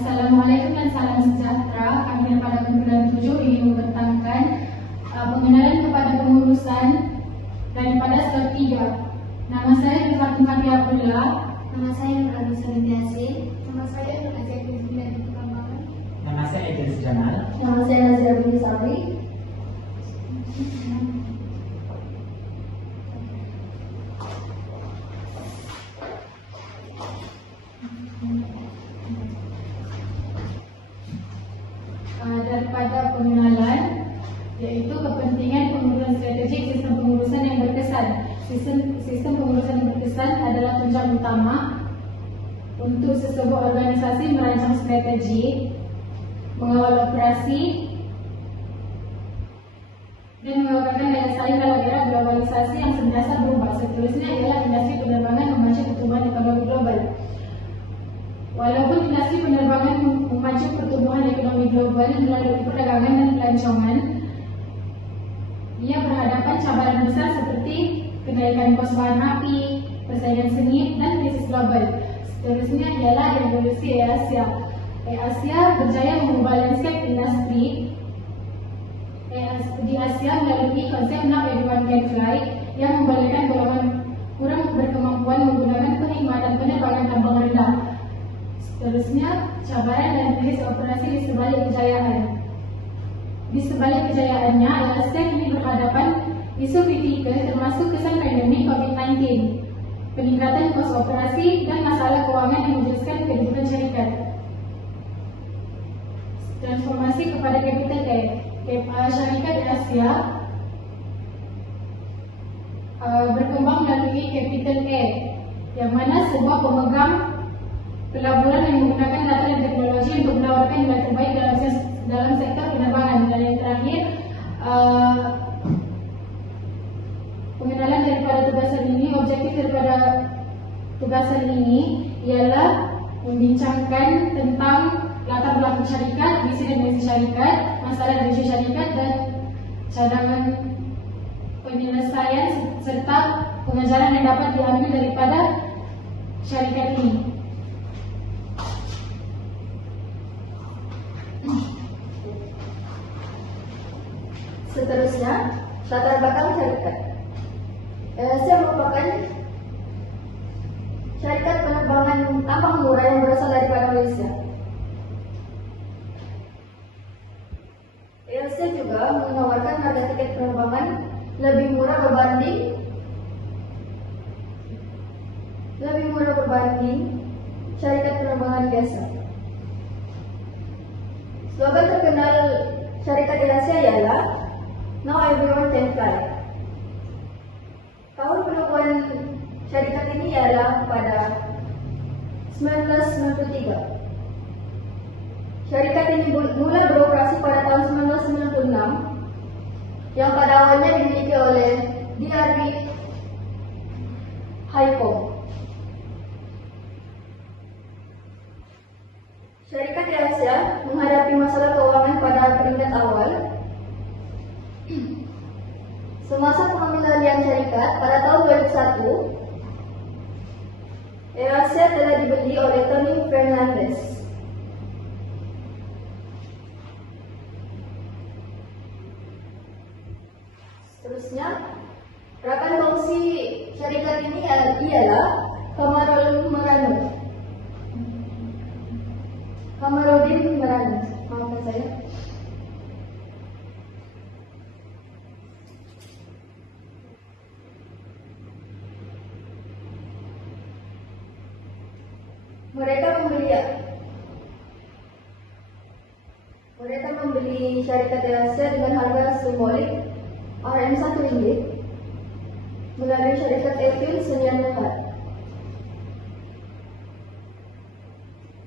Assalamualaikum dan salam sejahtera. Kami pada kumpulan 7 ingin membentangkan pengenalan kepada pengurusan daripada slot 3. Nama saya Fatimah Hati Abdullah. Nama saya Nurul Sanitiasi. Nama saya Nur Azia Kuzmian Kembangan. Nama saya Idris Jamal. Nama saya Nazira Binti Sabri. Daripada pengenalan, yaitu kepentingan pengurusan strategik sistem pengurusan yang berkesan. Sistem pengurusan yang berkesan adalah tunjang utama untuk sesebuah organisasi merancang strategi, mengawal operasi, dan mengagalkan daya saing dalam era globalisasi yang sentiasa berubah. Seterusnya ialah industri penerbangan memacu pertumbuhan ekonomi global. Walaupun industri penerbangan memacu pertumbuhan ekonomi global melalui perdagangan dan pelancongan, ia berhadapan cabaran besar seperti kenaikan kos bahan api, persaingan sengit, dan krisis global. Seterusnya ialah revolusi Asia. Asia berjaya mengubah landscape industri di Asia melalui konsep 681 can fly yang membolehkan golongan kurang berkemampuan menggunakan penikmatan penerbangan terbang rendah. Seterusnya, cabaran dan krisis operasi di sebalik kejayaan. Di sebalik kejayaannya, LSM ini berhadapan isu kritikal termasuk kesan pandemi COVID-19, peningkatan kos operasi, dan masalah keuangan yang menjuruskan kedudukan syarikat. Transformasi kepada capital syarikat di Asia berkembang melalui capital A, yang mana sebuah pemegang pelaburan yang menggunakan data dan teknologi untuk menawarkan nilai terbaik dalam sektor penerbangan. Dan yang terakhir, pengenalan daripada tugasan ini, objektif daripada tugasan ini ialah membincangkan tentang latar belakang syarikat, visi dan misi syarikat, masalah dan isu syarikat, dan cadangan penyelesaian serta pengajaran yang dapat diambil daripada syarikat ini. Seterusnya, latar belakang syarikat. LSM merupakan syarikat penerbangan tambang murah yang berasal daripada Malaysia. LSM juga menawarkan harga tiket penerbangan lebih murah berbanding syarikat penerbangan biasa. Slogan terkenal syarikat LSM ialah "Now everyone can fly". Tahun penubuhan syarikat ini ialah pada 1993. Syarikat ini mula beroperasi pada tahun 1996, yang pada awalnya dimiliki oleh DRB Haiko. Syarikat Asia menghadapi masalah keuangan pada peringkat awal. Semasa pengambilan syarikat pada tahun 2001, Asia telah dibeli oleh Tony Fernandez. Seterusnya, rakan kongsi syarikat ini ialah Kamarudin Meranu. Maafkan saya. Mereka membeli syarikat Asia dengan harga simbolik RM1 melalui syarikat Evil Senior Nehat.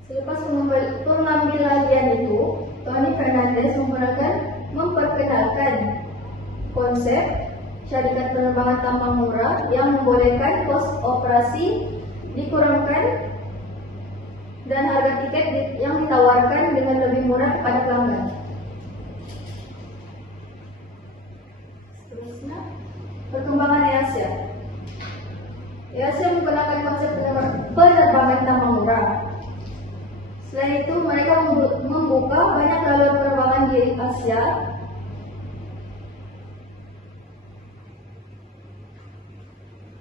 Selepas pengambilan itu, Tony Fernandez memperkenalkan konsep syarikat penerbangan tambang murah yang membolehkan kos operasi dikurangkan dan harga tiket yang ditawarkan dengan lebih murah kepada pelanggan. Seterusnya, perkembangan Asia. Asia menggunakan konsep penerbangan tambang murah. Selain itu, mereka membuka banyak jalur penerbangan di Asia.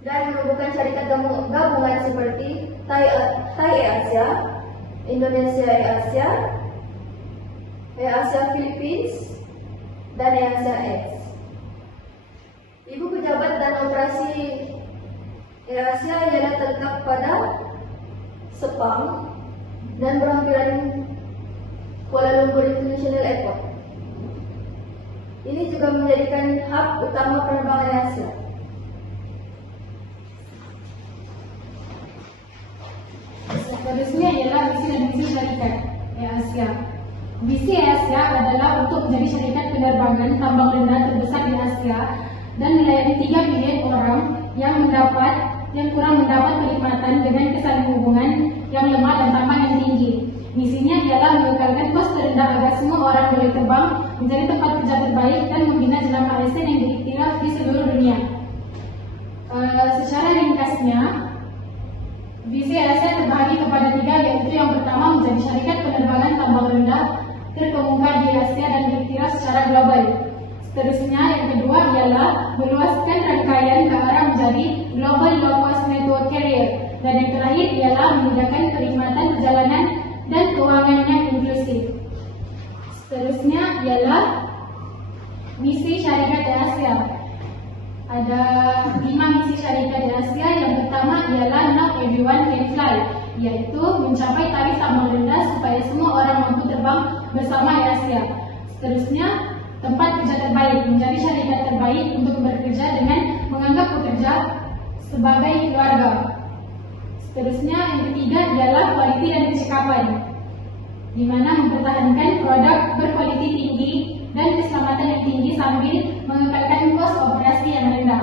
Dan menumbuhkan syarikat gabungan seperti Thai Asia, Indonesia Asia, Asia Philippines, dan Asia X. Ibu pejabat dan operasi Asia ialah terletak pada Sepang dan berhampiran Kuala Lumpur International Airport. Ini juga menjadikan hub utama penerbangan Asia. Seterusnya ialah visi dan misi syarikat Asia. Visi Asia adalah untuk menjadi syarikat penerbangan tambang rendah terbesar di Asia dan melayani 3 miliar orang yang kurang mendapat kenikmatan dengan kesaling hubungan yang lemah dan tampang yang tinggi. Misinya ialah mengekalkan kos terendah agar semua orang boleh terbang, menjadi tempat kerja terbaik dan membina jenama ASN yang diiktiraf di seluruh dunia. Secara ringkasnya, visi Asia terbagi kepada 3, yaitu yang pertama menjadi syarikat penerbangan tambang rendah terkemuka di Asia dan diiktiraf secara global. Seterusnya yang kedua ialah meluaskan rangkaian ke arah menjadi global low cost network carrier, dan yang terakhir ialah menyediakan perkhidmatan perjalanan dan keuangan yang inklusif. Seterusnya ialah misi syarikat di Asia. Ada 5 misi syarikat di Asia. Yang pertama ialah Not Everyone Can Fly, yaitu mencapai tarif tambang rendah supaya semua orang mampu terbang bersama di Asia. Seterusnya, tempat kerja terbaik, menjadi syarikat terbaik untuk bekerja dengan menganggap pekerja sebagai keluarga. Seterusnya, yang ketiga ialah quality dan kecekapan, di mana mempertahankan produk berkualiti tinggi dan keselamatan yang tinggi sambil mengekalkan kos operasi yang rendah.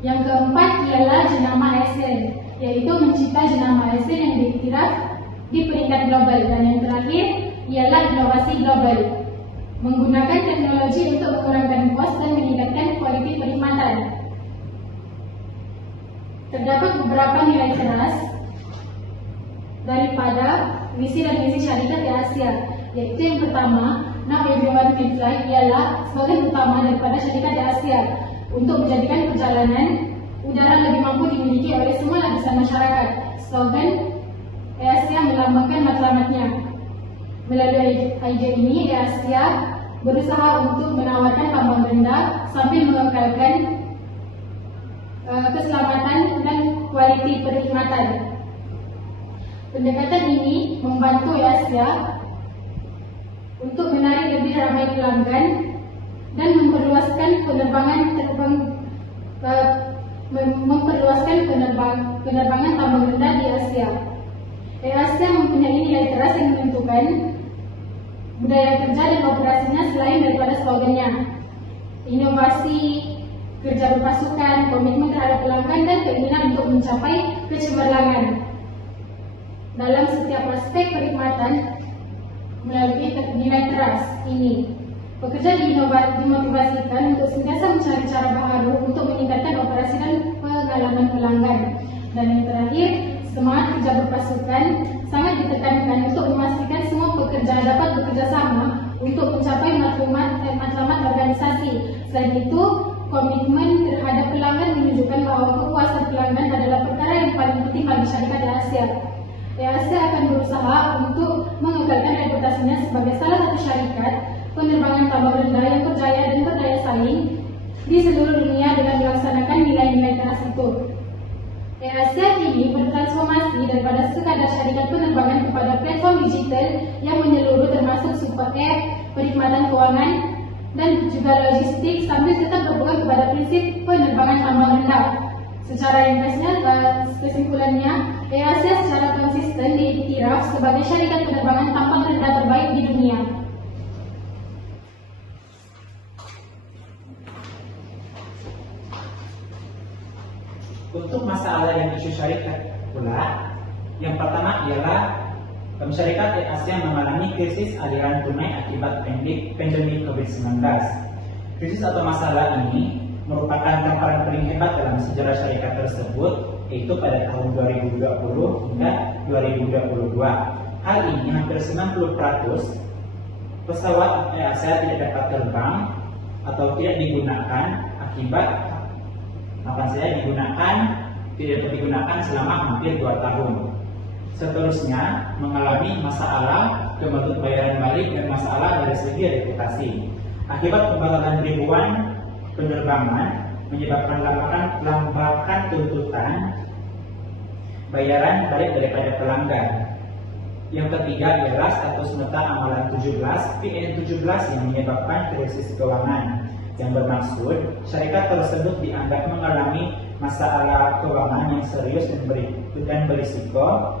Yang keempat ialah jenama ASN, yaitu mencipta jenama ASN yang diiktiraf di peringkat global. Dan yang terakhir ialah inovasi global, menggunakan teknologi untuk mengurangkan kos dan meningkatkan kualiti perkhidmatan. Terdapat beberapa nilai keras daripada visi dan misi syarikat di Asia, yaitu yang pertama, Not Everyone Can Fly ialah slogan utama daripada syarikat di Asia untuk menjadikan perjalanan udara lebih mampu dimiliki oleh semua lapisan masyarakat. Slogan Asia melambangkan matlamatnya. Melalui ide ini, Asia berusaha untuk menawarkan tambang rendah sambil mengekalkan keselamatan dan kualiti perkhidmatan. Pendekatan ini membantu Asia untuk menarik lebih ramai pelanggan dan memperluaskan penerbangan tambang rendah di Asia. Asia mempunyai nilai keras yang menentukan budaya kerja dan operasinya selain daripada slogannya. Inovasi, kerja berpasukan, komitmen terhadap pelanggan, dan keinginan untuk mencapai kecemerlangan dalam setiap aspek perkhidmatan. Melalui nilai keras ini, pekerja dimotivasikan untuk sentiasa mencari cara baru untuk meningkatkan operasi dan pengalaman pelanggan. Dan yang terakhir, semangat kerja berpasukan sangat ditekankan untuk memastikan semua pekerja dapat bekerja sama untuk mencapai matlamat organisasi. Selain itu, komitmen terhadap pelanggan menunjukkan bahwa kepuasan pelanggan adalah perkara yang paling penting bagi syarikat di Asia. Asia akan berusaha untuk mengekalkan reputasinya sebagai salah satu syarikat penerbangan tambang rendah yang berjaya dan berdaya saing di seluruh dunia dengan melaksanakan nilai-nilai keras itu. Asia kini bertransformasi daripada sekadar syarikat penerbangan kepada platform digital yang menyeluruh, termasuk support app, perkhidmatan keuangan, dan juga logistik, sambil tetap berpegang kepada prinsip penerbangan tambang rendah. Secara ringkasnya, kesimpulannya, Asia secara konsisten diiktiraf sebagai syarikat penerbangan tambang rendah terbaik di dunia. Untuk masalah dan isu syarikat pula, yang pertama ialah syarikat Asia mengalami krisis aliran tunai akibat pandemi COVID-19. Krisis atau masalah ini merupakan tamparan paling hebat dalam sejarah syarikat tersebut, yaitu pada tahun 2020 hingga 2022. hal ini hampir 90% pesawat EASA tidak dapat terbang atau tidak digunakan akibat tidak dapat digunakan selama hampir 2 tahun. Seterusnya mengalami masalah kebentuk bayaran balik dan masalah dari segi reputasi. Akibat pembatalan ribuan penerbangan menyebabkan lambakan tuntutan bayaran balik daripada pelanggan. Yang ketiga ialah status nota amalan 17 PN17 yang menyebabkan krisis keuangan, yang bermaksud syarikat tersebut dianggap mengalami masalah keuangan yang serius dan berisiko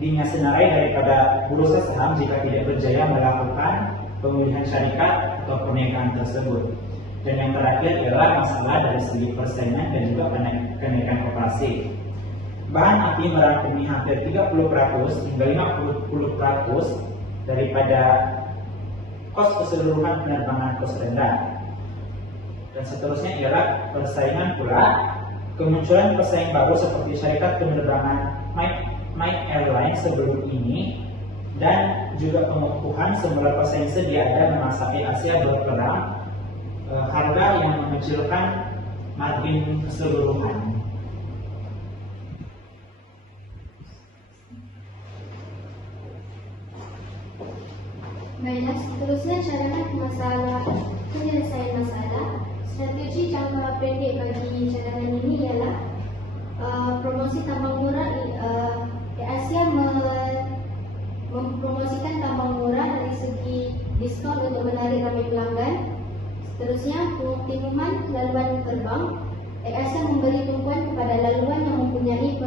dinyasenarai daripada bursa saham jika tidak berjaya melakukan pemulihan syarikat atau perniagaan tersebut. Dan yang terakhir ialah masalah dari segi persaingan dan juga kenaikan operasi. Bahan api merangkumi hampir 30% hingga 50% daripada kos keseluruhan penerbangan kos rendah. Dan seterusnya ialah persaingan pula. Kemunculan pesaing baru seperti syarikat penerbangan My Airlines sebelum ini dan juga pengukuhan semula pesaing sedia ada memaksa Asia berperang harga yang mengecilkan margin keseluruhan. Baiklah, seterusnya cara penyelesaian masalah. Strategi jangka pendek bagi cadangan ini ialah promosi tambang murah. Asia mempromosikan tambang murah dari segi diskon untuk menarik ramai pelanggan. Seterusnya, pengoptimuman laluan terbang. Asia memberi tumpuan kepada laluan yang mempunyai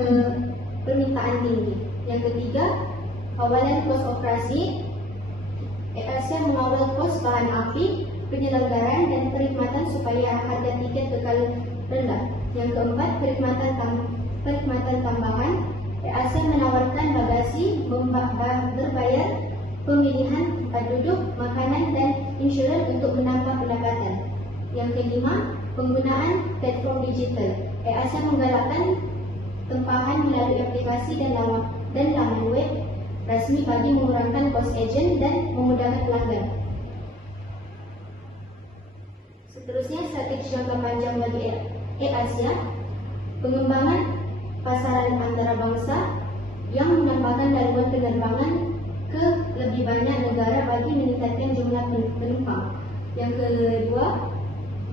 permintaan tinggi. Yang ketiga, kawalan kos operasi. Asia mengawal kos bahan api, penyelenggaraan dan perkhidmatan supaya harga tiket kekal rendah. Yang keempat, perkhidmatan tambahan. Asia menawarkan bagasi, berbayar, pemilihan tempat duduk, makanan dan insurans untuk menambah pendapatan. Yang kelima, penggunaan platform digital. Asia menggalakkan tempahan melalui aplikasi dan laman web rasmi bagi mengurangkan kos ejen dan memudahkan pelanggan. Seterusnya, strategi jangka panjang bagi Asia, pengembangan pasaran antarabangsa yang menambahkan laluan penerbangan ke lebih banyak negara bagi meningkatkan jumlah penumpang. Yang kedua,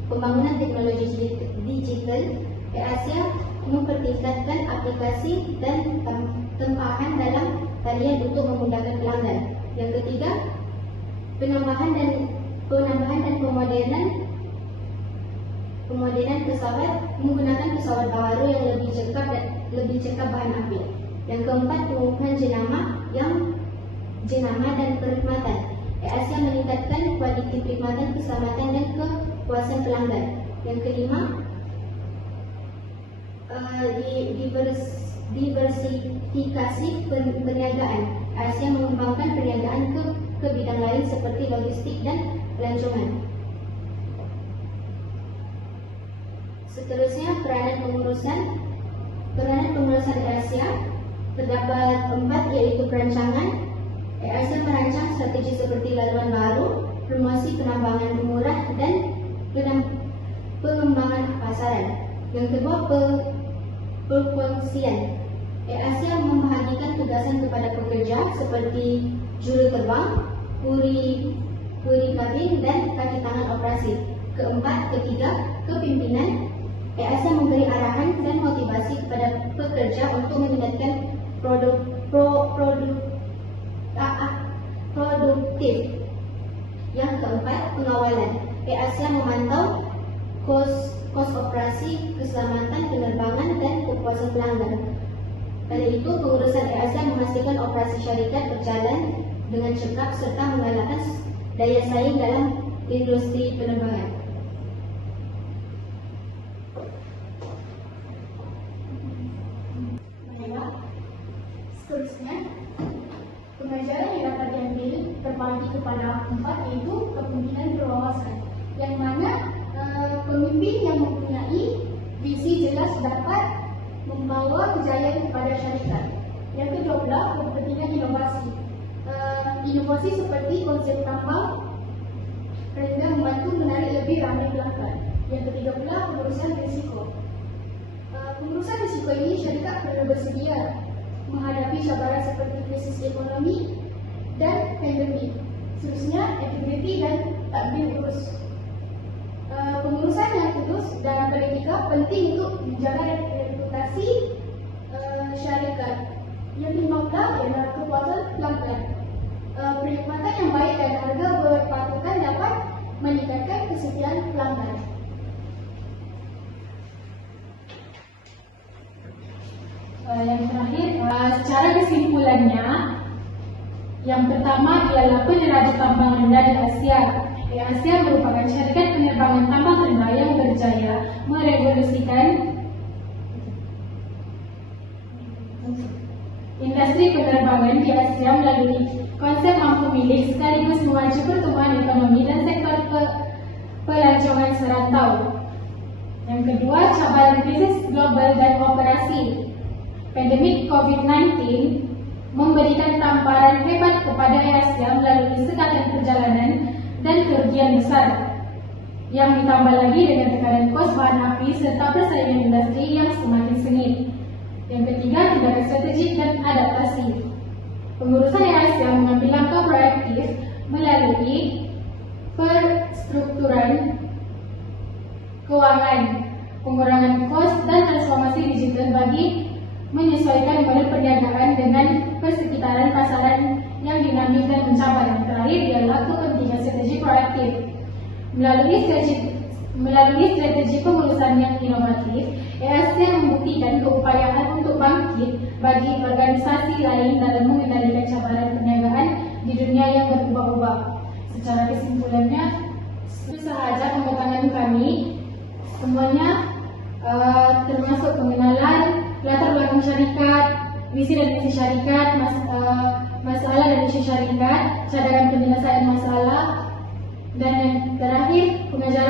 pembangunan teknologi digital. Asia mempertingkatkan aplikasi dan tempahan dalam talian untuk memudahkan pelanggan. Yang ketiga, penambahan dan pemodenan pesawat menggunakan pesawat baru yang lebih cekap bahan api. Yang keempat, pengukuhan jenama dan perkhidmatan. Asia meningkatkan kualiti perkhidmatan, keselamatan dan kepuasan pelanggan. Yang kelima, diversifikasi perniagaan. Asia mengembangkan perniagaan ke bidang lain seperti logistik dan pelancongan. Seterusnya, peranan pengurusan Asia terdapat 4, yaitu perancangan. Asia merancang strategi seperti laluan baru, promosi penambangan murah dan pengembangan pasaran. Yang kedua, perfungsian. Asia membahagikan tugasan kepada pekerja seperti juru terbang, kuri kabin dan kaki tangan operasi. Ketiga, kepimpinan. Asia memberi arahan dan motivasi kepada pekerja untuk meningkatkan produktif. Yang keempat, pengawalan. Asia memantau kos operasi, keselamatan penerbangan dan kepuasan pelanggan. Pada itu, pengurusan Asia memastikan operasi syarikat berjalan dengan cekap serta menggalakkan daya saing dalam industri penerbangan. Seterusnya, pengajaran yang dapat diambil terbagi kepada 4, yaitu kepemimpinan berwawasan, yang mana pemimpin yang mempunyai visi jelas dapat membawa kejayaan kepada syarikat. Yang kedua pula kepentingan inovasi. Inovasi seperti konsep tambang sehingga membantu menarik lebih ramai pelanggan. Yang ketiga pula pengurusan risiko. Pengurusan risiko ini syarikat perlu bersedia menghadapi cabaran seperti krisis ekonomi dan pandemik. Seterusnya, integriti dan tadbir urus. Pengurusan yang kudus dan beretika penting untuk menjaga reputasi syarikat. Yang kelima pula ialah kepuasan pelanggan. Perkhidmatan yang baik dan harga berpatutan dapat meningkatkan kesetiaan pelanggan. Yang terakhir, secara kesimpulannya, yang pertama ialah penerajut tambang rendah di Asia. Asia merupakan syarikat penerbangan tambang rendah yang berjaya merevolusikan industri penerbangan di Asia melalui konsep mampu milik sekaligus memacu pertumbuhan ekonomi dan sektor pelancongan serantau. Yang kedua, cabaran krisis global dan operasi. Pandemik COVID-19 memberikan tamparan hebat kepada Asia melalui sekatan perjalanan dan kerugian besar yang ditambah lagi dengan tekanan kos bahan api serta persaingan industri yang semakin sengit. Yang ketiga, tindakan strategik dan adaptasi. Pengurusan Asia mengambil langkah proaktif melalui perstrukturan keuangan, pengurangan kos dan transformasi digital bagi menyesuaikan model perniagaan dengan persekitaran pasaran yang dinamik dan mencabar. Yang terakhir ialah kepentingan strategi proaktif. Melalui strategi pengurusan yang inovatif, Asia membuktikan keupayaan untuk bangkit bagi organisasi lain dalam mengendalikan cabaran perniagaan di dunia yang berubah-ubah. Secara kesimpulannya, itu sahaja pembahasan kami. Semuanya termasuk pengenalan latar belakang syarikat, visi dan misi syarikat, masalah dan isu syarikat, cadangan penyelesaian masalah, dan yang terakhir pengajaran